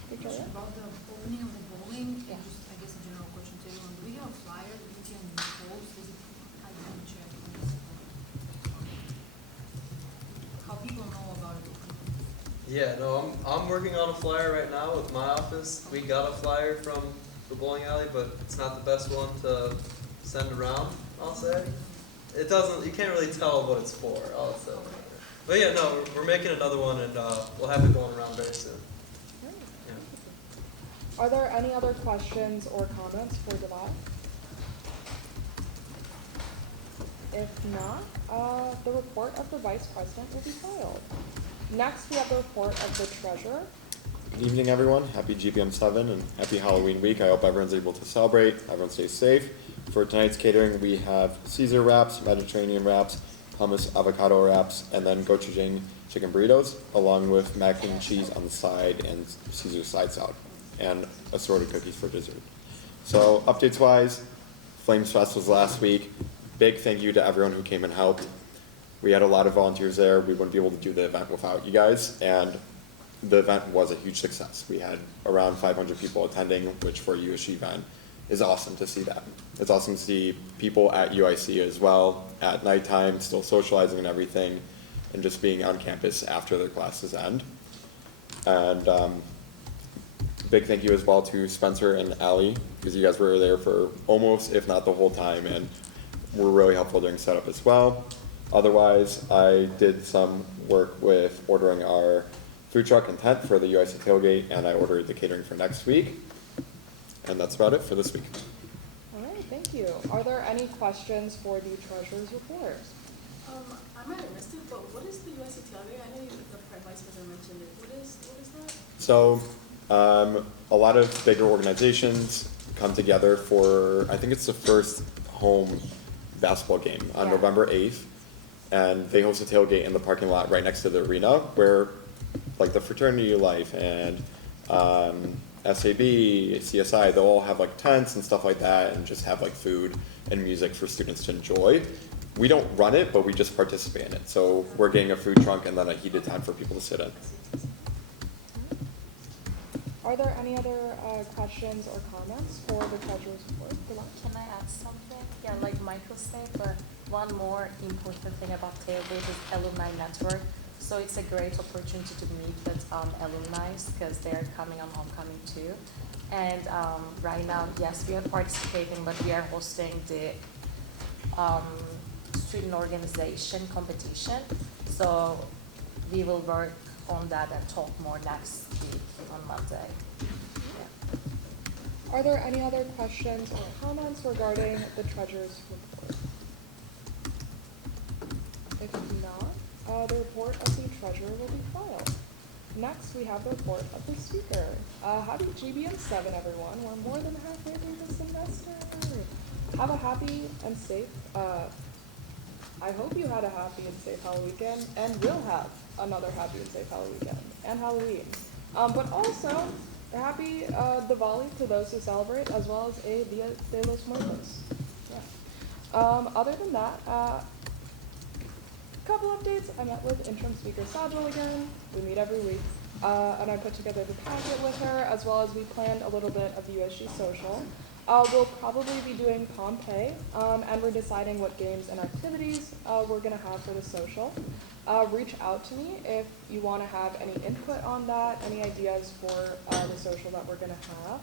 Victoria? About the opening of the bowling, Yeah. just, I guess a general question to everyone. Do we have a flyer that we can post? Is it, I didn't check on this. How people know about it? Yeah, no, I'm working on a flyer right now with my office. We got a flyer from the bowling alley, but it's not the best one to send around, I'll say. It doesn't, you can't really tell what it's for, I'll say. But yeah, no, we're making another one, and we'll have it going around very soon. Yeah. Are there any other questions or comments for Devat? If not, the report of the Vice President will be filed. Next, we have the report of the Treasurer. Good evening, everyone. Happy GPM 7 and happy Halloween week. I hope everyone's able to celebrate. Everyone stays safe. For tonight's catering, we have Caesar wraps, Mediterranean wraps, hummus avocado wraps, and then gochujang chicken burritos, along with mac and cheese on the side and Caesar side salad, and assorted cookies for dessert. So updates-wise, Flames Fest was last week. Big thank you to everyone who came and helped. We had a lot of volunteers there. We wouldn't be able to do the event without you guys, and the event was a huge success. We had around 500 people attending, which for a USG event is awesome to see that. It's awesome to see people at UIC as well, at nighttime, still socializing and everything, and just being on campus after their classes end. And big thank you as well to Spencer and Allie, because you guys were there for almost, if not the whole time, and were really helpful during setup as well. Otherwise, I did some work with ordering our food truck and tent for the UIC tailgate, and I ordered the catering for next week. And that's about it for this week. thank you. Are there any questions for the treasurer's report? I might have missed it, but what is the USCTLV? I know the vice president mentioned it. What is that? So, a lot of bigger organizations come together for, I think it's the first home basketball game on Yeah. November 8th. And they host a tailgate in the parking lot right next to the arena where, like, the Fraternity Life and SAB, CSI, they'll all have like tents and stuff like that and just have like food and music for students to enjoy. We don't run it, but we just participate in it. So we're getting a food trunk and then a heated tent for people to sit in. Are there any other questions or comments for the treasurer's report? Can I add something? Yeah, like Michael said, but one more important thing about Tailgate is alumni network. So it's a great opportunity to meet with alumni because they're coming on homecoming too. And right now, yes, we are participating, but we are hosting the student organization competition. So we will work on that and talk more next week on Monday. Yeah. Are there any other questions or comments regarding the treasurer's report? If not, the report of the treasurer will be filed. Next, we have the report of the speaker. Happy GBM 7, everyone. We're more than halfway through the semester. Have a happy and safe, I hope you had a happy and safe Halloween weekend and will have another happy and safe Halloween weekend and Halloween. But also, a happy Diwali to those who celebrate, as well as a Dia de los Muertos. Yeah. Other than that, couple updates. I met with interim speaker Sajal again. We meet every week. And I put together the packet with her, as well as we planned a little bit of USG social. We'll probably be doing Pompeii, and we're deciding what games and activities we're going to have for the social. Reach out to me if you want to have any input on that, any ideas for the social that we're going to have.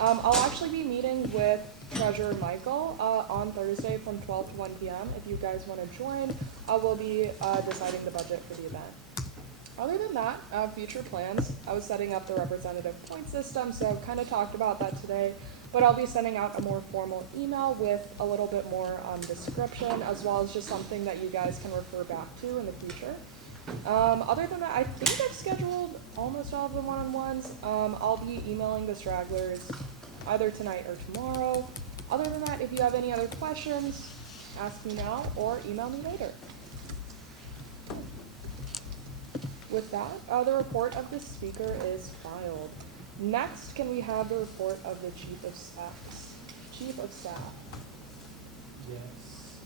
I'll actually be meeting with Treasurer Michael on Thursday from 12 to 1 p.m. If you guys want to join, we'll be deciding the budget for the event. Other than that, future plans, I was setting up the representative point system, so I've kind of talked about that today, but I'll be sending out a more formal email with a little bit more description, as well as just something that you guys can refer back to in the future. Other than that, I think I've scheduled almost all of the one-on-ones. I'll be emailing the stragglers either tonight or tomorrow. Other than that, if you have any other questions, ask me now or email me later. With that, the report of the speaker is filed. Next, can we have the report of the Chief of Staff? Chief of Staff. Yes.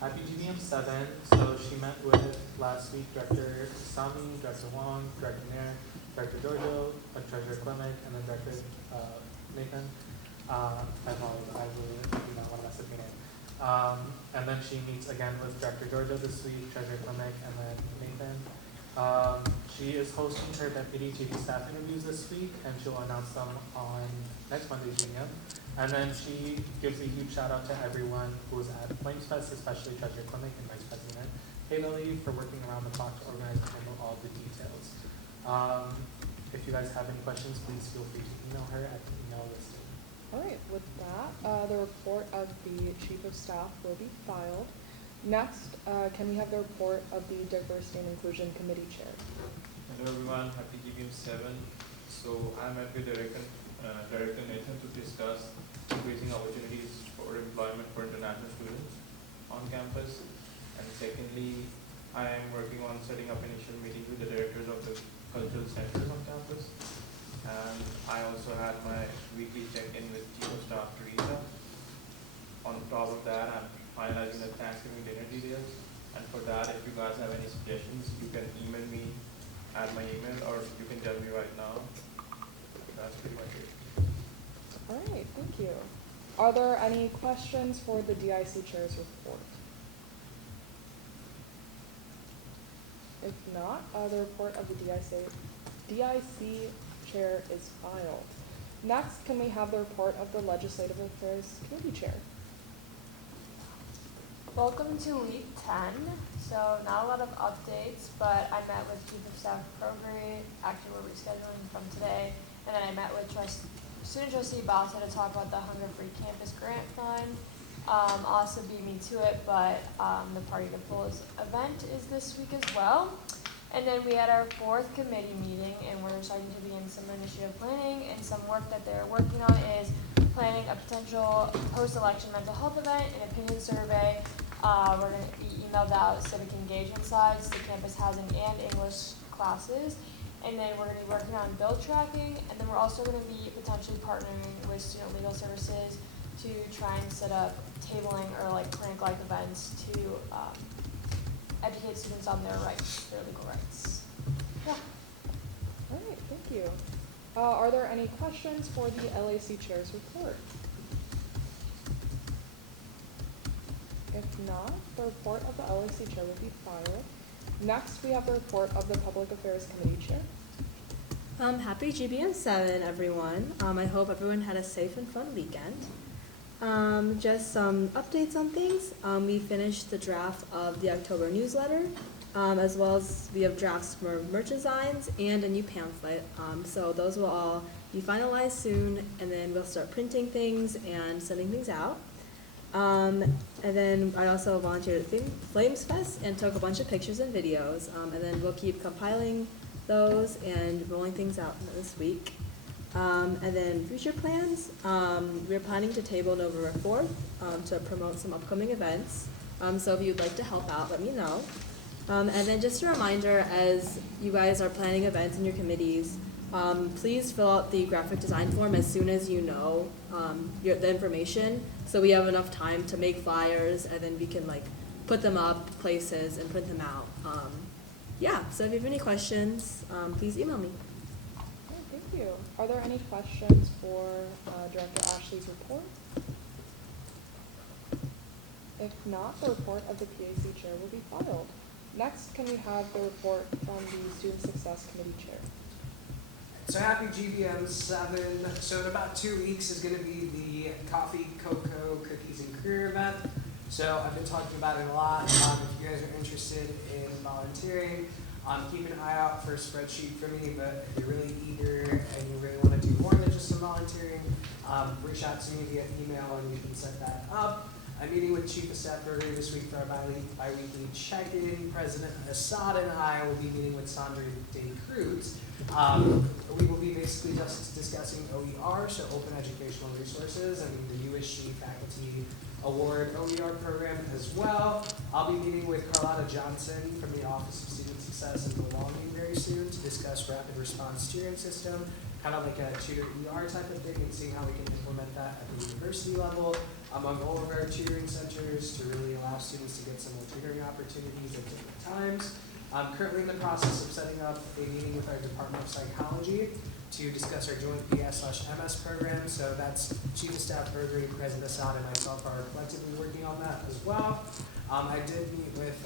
Happy GBM 7. So she met with last week Director Sami, Director Wong, Director Nair, Director Giorgio, Treasurer Clement, and then Director Nathan. I apologize, I really do not want to mess up your name. And then she meets again with Director Giorgio this week, Treasurer Clement, and then Nathan. She is hosting her deputy GD staff interviews this week, and she'll announce them on next Monday's GBM. And then she gives a huge shout out to everyone who was at Flames Fest, especially Treasurer Clement and Vice President Haley for working around the clock to organize and handle all the details. If you guys have any questions, please feel free to email her at the email listed. All right, with that, the report of the Chief of Staff will be filed. Next, can we have the report of the Diversity and Inclusion Committee Chair? Hello everyone, happy GBM 7. So I met with Director Nathan to discuss increasing opportunities for employment for international students on campus. And secondly, I am working on setting up initial meetings with the directors of the cultural centers on campus. And I also had my weekly check-in with Chief of Staff Teresa. On top of that, I'm finalizing the Thanksgiving dinner details. And for that, if you guys have any suggestions, you can email me at my email, or you can tell me right now. That's pretty much it. All right, thank you. Are there any questions for the DIC Chair's report? If not, the report of the DIC Chair is filed. Next, can we have the report of the Legislative Affairs Committee Chair? Welcome to week 10. So not a lot of updates, but I met with Chief of Staff Prograde. Actually, we're rescheduling from today. And then I met with Student trustee Boss had to talk about the Hunger Free Campus Grant Fund. Also beat me to it, but the Party to Pulls event is this week as well. And then we had our 4th committee meeting, and we're starting to begin some initiative planning, and some work that they're working on is planning a potential post-election mental health event, an opinion survey. We're going to be emailed out civic engagement slides, the campus housing and English classes. And then we're going to be working on bill tracking, and then we're also going to be potentially partnering with Student Legal Services to try and set up tabling or like clinic-like events to educate students on their rights, their legal rights. Yeah. All right, thank you. Are there any questions for the LAC Chair's report? If not, the report of the LAC Chair will be filed. Next, we have the report of the Public Affairs Committee Chair. Happy GBM 7, everyone. I hope everyone had a safe and fun weekend. Just some updates on things. We finished the draft of the October newsletter, as well as we have drafts for merch designs and a new pamphlet. So those will all be finalized soon, and then we'll start printing things and sending things out. And then I also volunteered at Flames Fest and took a bunch of pictures and videos. And then we'll keep compiling those and rolling things out this week. And then future plans, we're planning to table November 4th to promote some upcoming events. So if you'd like to help out, let me know. And then just a reminder, as you guys are planning events in your committees, please fill out the graphic design form as soon as you know the information, so we have enough time to make flyers, and then we can like put them up places and print them out. Yeah, so if you have any questions, please email me. Thank you. Are there any questions for Director Ashley's report? If not, the report of the PAC Chair will be filed. Next, can we have the report from the Student Success Committee Chair? So happy GBM 7. So in about 2 weeks is going to be the Coffee, Cocoa, Cookies, and Career event. So I've been talking about it a lot. If you guys are interested in volunteering, keep an eye out for a spreadsheet for me, but if you're really eager and you really want to do more than just some volunteering, reach out to me via email and we can set that up. I'm meeting with Chief of Staff earlier this week for our bi-weekly check-in. President Assad and I will be meeting with Sandra Day Cruz. We will be basically just discussing OER, so Open Educational Resources, and the USG Faculty Award OER program as well. I'll be meeting with Carlotta Johnson from the Office of Student Success and Belonging very soon to discuss rapid response tutoring system, kind of like a tutor ER type of thing, and seeing how we can implement that at the university level among all of our tutoring centers to really allow students to get some more tutoring opportunities at different times. I'm currently in the process of setting up a meeting with our Department of Psychology to discuss our joint BS/MS program. So that's Chief of Staff Bergery, President Assad, and myself are collectively working on that as well. I did meet with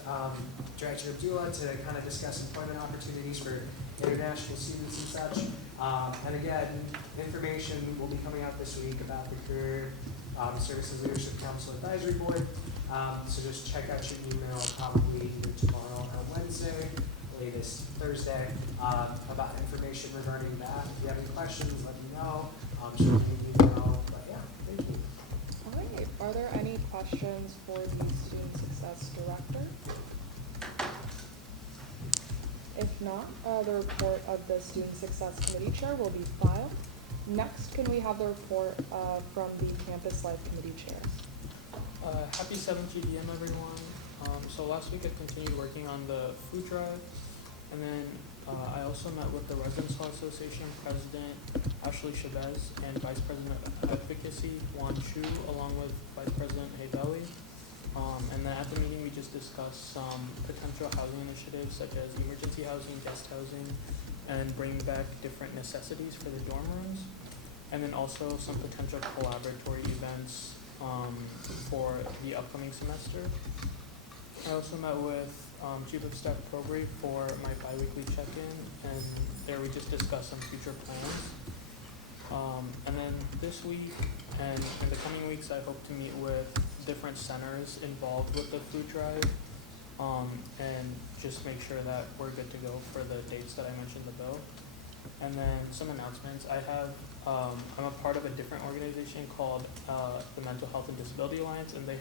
Director Abdullah to kind of discuss employment opportunities for international students and such. And again, information will be coming out this week about the Career Services Leadership Council Advisory Board. So just check out your email probably either tomorrow or Wednesday, latest Thursday, about information regarding that. If you have any questions, let me know. Shoot me an email. But yeah, thank you. All right. Are there any questions for the Student Success Director? If not, the report of the Student Success Committee Chair will be filed. Next, can we have the report from the Campus Life Committee Chair? Happy 7th GDM, everyone. So last week I continued working on the food drive, and then I also met with the Residence Hall Association President Ashley Chavez and Vice President of Advocacy Juan Chu, along with Vice President Haybelli. And then at the meeting we just discussed some potential housing initiatives such as emergency housing, guest housing, and bringing back different necessities for the dorm rooms, and then also some potential collaboratory events for the upcoming semester. I also met with Chief of Staff Probry for my bi-weekly check-in, and there we just discussed some future plans. And then this week and in the coming weeks, I hope to meet with different centers involved with the food drive, and just make sure that we're good to go for the dates that I mentioned above. And then some announcements. I have I'm a part of a different organization called the Mental Health and Disability Alliance, and they